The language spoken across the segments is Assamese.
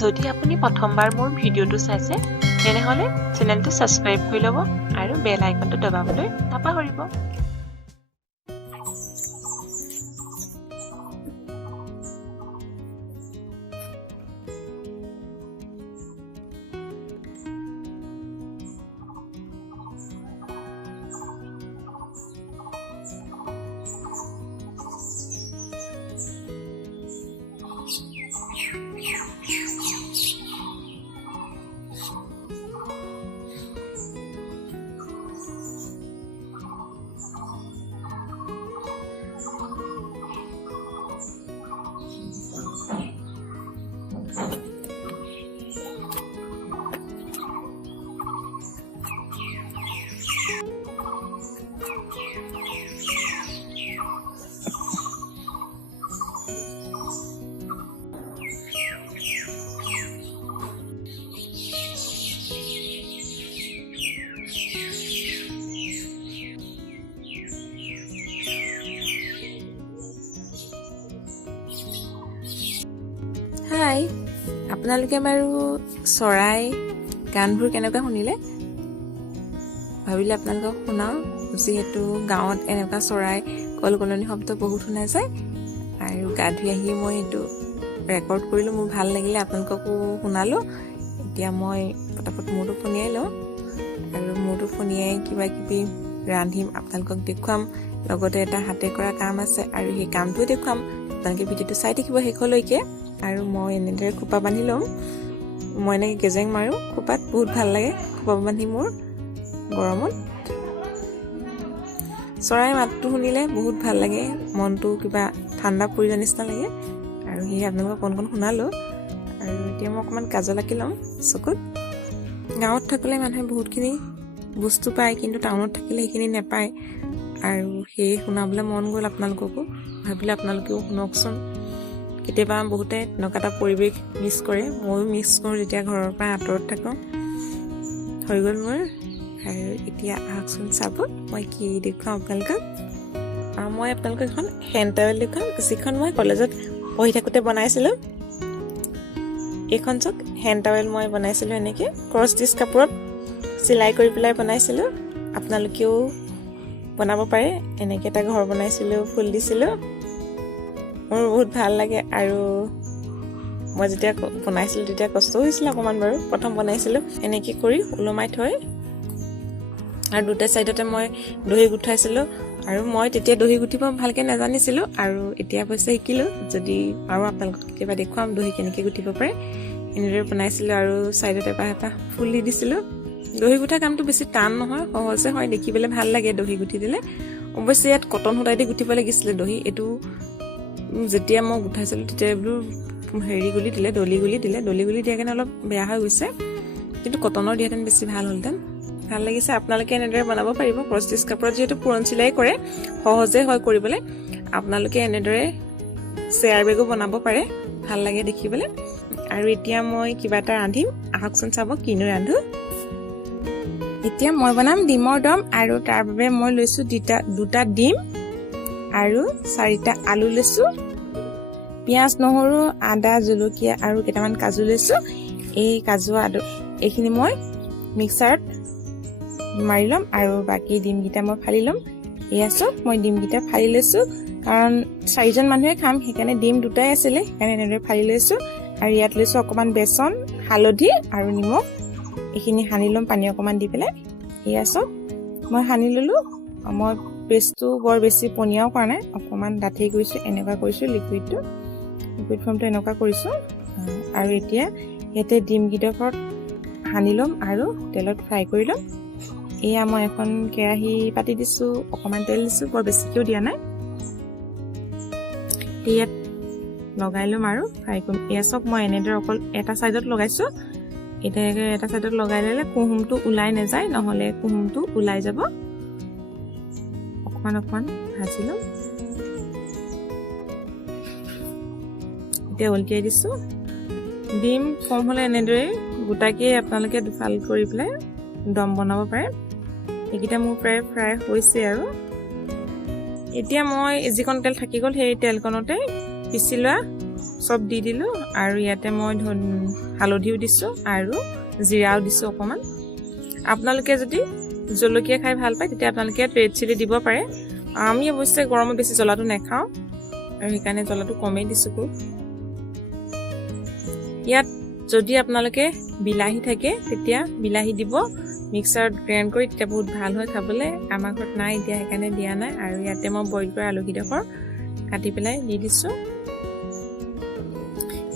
যদি আপুনি প্ৰথমবাৰ মোৰ ভিডিঅ'টো চাইছে তেনেহ'লে চেনেলটো ছাবস্ক্ৰাইব কৰি ল'ব আৰু বেল আইকনটো দবাবলৈ নাপাহৰিব। হাই, আপোনালোকে বাৰু চৰাই গানবোৰ কেনেকুৱা শুনিলে? ভাবিলে আপোনালোকক শুনাও, যিহেতু গাঁৱত এনেকুৱা চৰাই কলকলনি শব্দ বহুত শুনা যায় আৰু গা ধুই আহি মই এইটো ৰেকৰ্ড কৰিলোঁ। মোৰ ভাল লাগিলে, আপোনালোককো শুনালোঁ। এতিয়া মই পটাপট মূৰটো ফনিয়াই লওঁ আৰু মূৰটো ফনিয়াই কিবা কিবি ৰান্ধিম, আপোনালোকক দেখুৱাম। লগতে এটা হাতে কৰা কাম আছে আৰু সেই কামটোও দেখুৱাম। আপোনালোকে ভিডিঅ'টো চাই থাকিব শেষলৈকে। আৰু মই এনেদৰে খোপা বান্ধি ল'ম। মই এনেকৈ গেজেং মাৰোঁ খোপাত, বহুত ভাল লাগে খোপা বান্ধি মোৰ গৰমত। চৰাই মাতটো শুনিলে বহুত ভাল লাগে, মনটো কিবা ঠাণ্ডা পৰি যোৱাৰ নিচিনা লাগে আৰু সেয়ে আপোনালোকক কণ কণ শুনালোঁ। আৰু এতিয়া মই অকণমান কাজল আঁকি ল'ম চকুত। গাঁৱত থাকিলে মানুহে বহুতখিনি বস্তু পায়, কিন্তু টাউনত থাকিলে সেইখিনি নাপায় আৰু সেয়ে শুনাবলৈ মন গ'ল আপোনালোককো। ভাবিলে আপোনালোকেও শুনকচোন। কেতিয়াবা বহুতে তেনেকুৱা এটা পৰিৱেশ মিছ কৰে, ময়ো মিছ কৰোঁ যেতিয়া ঘৰৰ পৰা আঁতৰত থাকোঁ। হৈ গ'ল মোৰ। আৰু এতিয়া আহকচোন চাব মই কি দেখুৱাওঁ আপোনালোকক। মই আপোনালোকক এখন হেণ্ড টাৱেল দেখুৱাম, যিখন মই কলেজত পঢ়ি থাকোঁতে বনাইছিলোঁ। এইখন চাওক, হেণ্ড টাৱেল মই বনাইছিলোঁ এনেকৈ ক্ৰছ ষ্টিচ কাপোৰত চিলাই কৰি পেলাই বনাইছিলোঁ। আপোনালোকেও বনাব পাৰে। এনেকৈ এটা ঘৰ বনাইছিলোঁ, ফুল দিছিলোঁ। মোৰ বহুত ভাল লাগে আৰু মই যেতিয়া বনাইছিলোঁ তেতিয়া কষ্ট হৈছিলে অকণমান বাৰু। প্ৰথম বনাইছিলোঁ এনেকৈ কৰি ওলমাই থৈ আৰু দুটা ছাইডতে মই দহি গুঠাইছিলোঁ। আৰু মই তেতিয়া দহি গুঠিব ভালকৈ নাজানিছিলোঁ আৰু এতিয়া অৱশ্যে শিকিলোঁ। যদি আৰু আপোনালোকক কেতিয়াবা দেখুৱাম দহি কেনেকৈ গুঠিব পাৰে। এনেদৰে বনাইছিলোঁ আৰু ছাইডতে এটা ফুল দি দিছিলোঁ। দহি গুঠা কামটো বেছি টান নহয়, সহজে হয়, দেখিবলৈ ভাল লাগে দহি গুঠি দিলে। অৱশ্যে ইয়াত কটন সূতাই দি গুঠিব লাগিছিলে দহি। এইটো যেতিয়া মই গুঠাইছিলোঁ তেতিয়া বোলো হেৰি গুলি দিলে, দলি গুলি দিলে। দলি গুলি দিয়া কাৰণে অলপ বেয়া হৈ গৈছে, কিন্তু কটনৰ দিয়াহেঁতেন বেছি ভাল হ'লহেঁতেন। ভাল লাগিছে। আপোনালোকে এনেদৰে বনাব পাৰিব। ক্ৰছ ষ্টিচ কাপোৰত যিহেতু পুৰণ চিলাই কৰে, সহজে হয় কৰিবলৈ। আপোনালোকে এনেদৰে চেয়াৰ বেগো বনাব পাৰে, ভাল লাগে দেখিবলৈ। আৰু এতিয়া মই কিবা এটা ৰান্ধিম, আহকচোন চাব কিনো ৰান্ধো। এতিয়া মই বনাম ডিমৰ দম আৰু তাৰ বাবে মই লৈছোঁ দুটা ডিম আৰু 4টা আলু লৈছোঁ। পিঁয়াজ, নহৰু, আদা, জলকীয়া আৰু কেইটামান কাজু লৈছোঁ। এই কাজু আদা এইখিনি মই মিক্সাৰত মাৰি ল'ম আৰু বাকী ডিমকেইটা মই ফালি ল'ম। এয়া চাওক, মই ডিমকেইটা ফালি লৈছোঁ, কাৰণ 4জন মানুহে খাম, সেইকাৰণে ডিম দুটাই আছিলে, সেইকাৰণে এনেদৰে ফালি লৈছোঁ। আৰু ইয়াত লৈছোঁ অকণমান বেচন, হালধি আৰু নিমখ। এইখিনি সানি ল'ম পানী অকণমান দি পেলাই। এয়া চাওক, মই সানি ল'লোঁ। মই পেষ্টটো বৰ বেছি পনীয়াও কৰা নাই, অকণমান ডাঠেই কৰিছোঁ। এনেকুৱা কৰিছোঁ লিকুইড ফৰ্মটো এনেকুৱা কৰিছোঁ। আৰু এতিয়া ইয়াতে ডিমকেইডোখৰত সানি ল'ম আৰু তেলত ফ্ৰাই কৰি ল'ম। এয়া মই এখন কেৰাহী পাতি দিছোঁ, অকণমান তেল দিছোঁ, বৰ বেছিকৈও দিয়া নাই। ইয়াত লগাই ল'ম আৰু ফ্ৰাই কৰিম। এয়া চাওক, মই এনেদৰে অকল এটা ছাইডত লগাইছোঁ। এতিয়া এটা ছাইডত লগাই ল'লে কুহুমটো ওলাই নাযায়, নহ'লে কুহুমটো ওলাই যাব। অকণমান ভাজি ল'ম। এতিয়া উলটিয়াই দিছোঁ। ডিম কম হ'লে এনেদৰে গোটাকৈ আপোনালোকে দুফাল কৰি পেলাই দম বনাব পাৰে। এইকেইটা মোৰ প্ৰায় ফ্ৰাই হৈছে আৰু এতিয়া মই যিকণ তেল থাকি গ'ল সেই তেলকণতে পিচি লোৱা চব দি দিলোঁ আৰু ইয়াতে মই হালধিও দিছোঁ আৰু জিৰাও দিছোঁ অকণমান। আপোনালোকে যদি জলকীয়া খাই ভাল পায় তেতিয়া আপোনালোকে ৰেড চিলি দিব পাৰে। আমি অৱশ্যে গৰমত বেছি জ্বলাটো নাখাওঁ আৰু সেইকাৰণে জ্বলাটো কমেই দিছোঁ খুব। ইয়াত যদি আপোনালোকে বিলাহী থাকে তেতিয়া বিলাহী দিব, মিক্সাৰত গ্ৰাইণ্ড কৰি, তেতিয়া বহুত ভাল হয় খাবলৈ। আমাৰ ঘৰত নাই এতিয়া সেইকাৰণে দিয়া নাই। আৰু ইয়াতে মই বইল কৰা আলুকেইডোখৰ কাটি পেলাই দি দিছোঁ।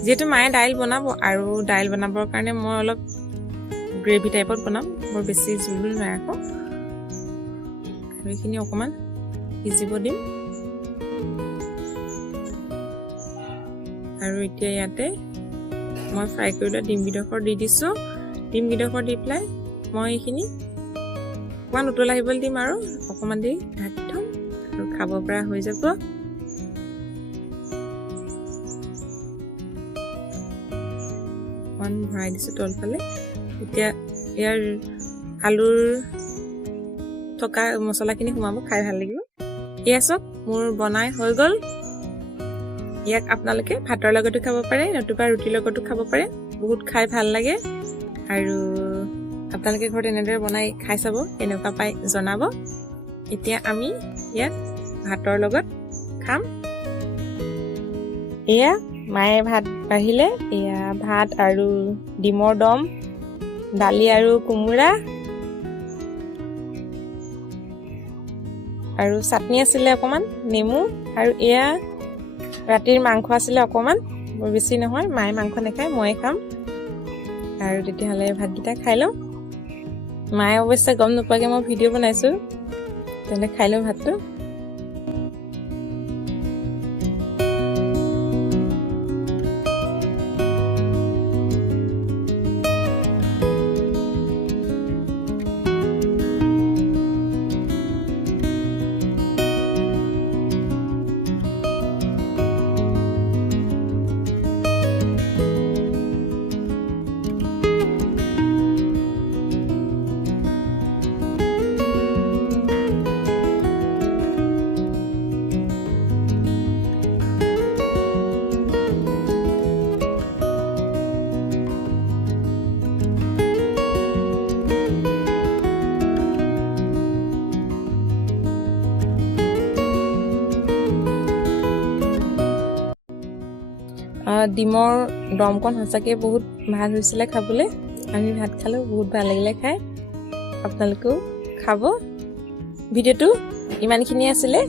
যিহেতু মায়ে দাইল বনাব আৰু দাইল বনাবৰ কাৰণে মই অলপ গ্ৰেভি টাইপত বনাম, বৰ বেছি জোল নাৰাখোঁ। আৰু এইখিনি অকণমান সিজিব দিম। আৰু এতিয়া ইয়াতে মই ফ্ৰাই কৰি লোৱা ডিমকেইডোখৰ দি দিছোঁ। ডিমকেইডোখৰ দি পেলাই মই এইখিনি অকণমান উতল আহিবলৈ দিম আৰু অকণমান দেৰি ঢাকি থ'ম আৰু খাব পৰা হৈ যাব। অকণমান ভৰাই দিছোঁ তলফালে। এতিয়া ইয়াৰ আলুৰ থকা মছলাখিনি সোমাব, খাই ভাল লাগিব। এয়া চাওক মোৰ বনাই হৈ গ'ল। ইয়াক আপোনালোকে ভাতৰ লগতো খাব পাৰে, নতুবা ৰুটিৰ লগতো খাব পাৰে। বহুত খাই ভাল লাগে। আৰু আপোনালোকে ঘৰত এনেদৰে বনাই খাই চাব, কেনেকুৱা পাই জনাব। এতিয়া আমি ইয়াক ভাতৰ লগত খাম। এয়া মায়ে ভাত বাঢ়িলে, এয়া ভাত আৰু ডিমৰ দম, দালি আৰু কোমোৰা আৰু চাটনি আছিলে অকণমান, নেমু, আৰু এয়া ৰাতিৰ মাংস আছিলে অকণমান, বৰ বেছি নহয়। মায়ে মাংস নাখায়, ময়ে খাম। আৰু তেতিয়াহ'লে ভাতকেইটা খাই লওঁ। মায়ে অৱশ্যে গম নোপোৱাকৈ মই ভিডিঅ' বনাইছোঁ। তেন্তে খাই লওঁ ভাতটো। ডিমৰ দমকণ সঁচাকৈ বহুত ভাল হৈছিলে খাবলৈ। আমি ভাত খালোঁ, বহুত ভাল লাগিলে খাই। আপোনালোকেও খাব। ভিডিঅ'টো ইমানখিনিয়ে আছিলে।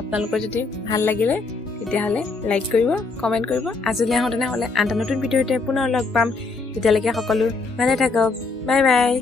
আপোনালোকৰ যদি ভাল লাগিলে তেতিয়াহ'লে লাইক কৰিব, কমেণ্ট কৰিব। আজিলৈ আহোঁ তেনেহ'লে আন এটা নতুন ভিডিঅ'তে পুনৰ লগ পাম। তেতিয়ালৈকে সকলো ভালে থাকক। Bye bye.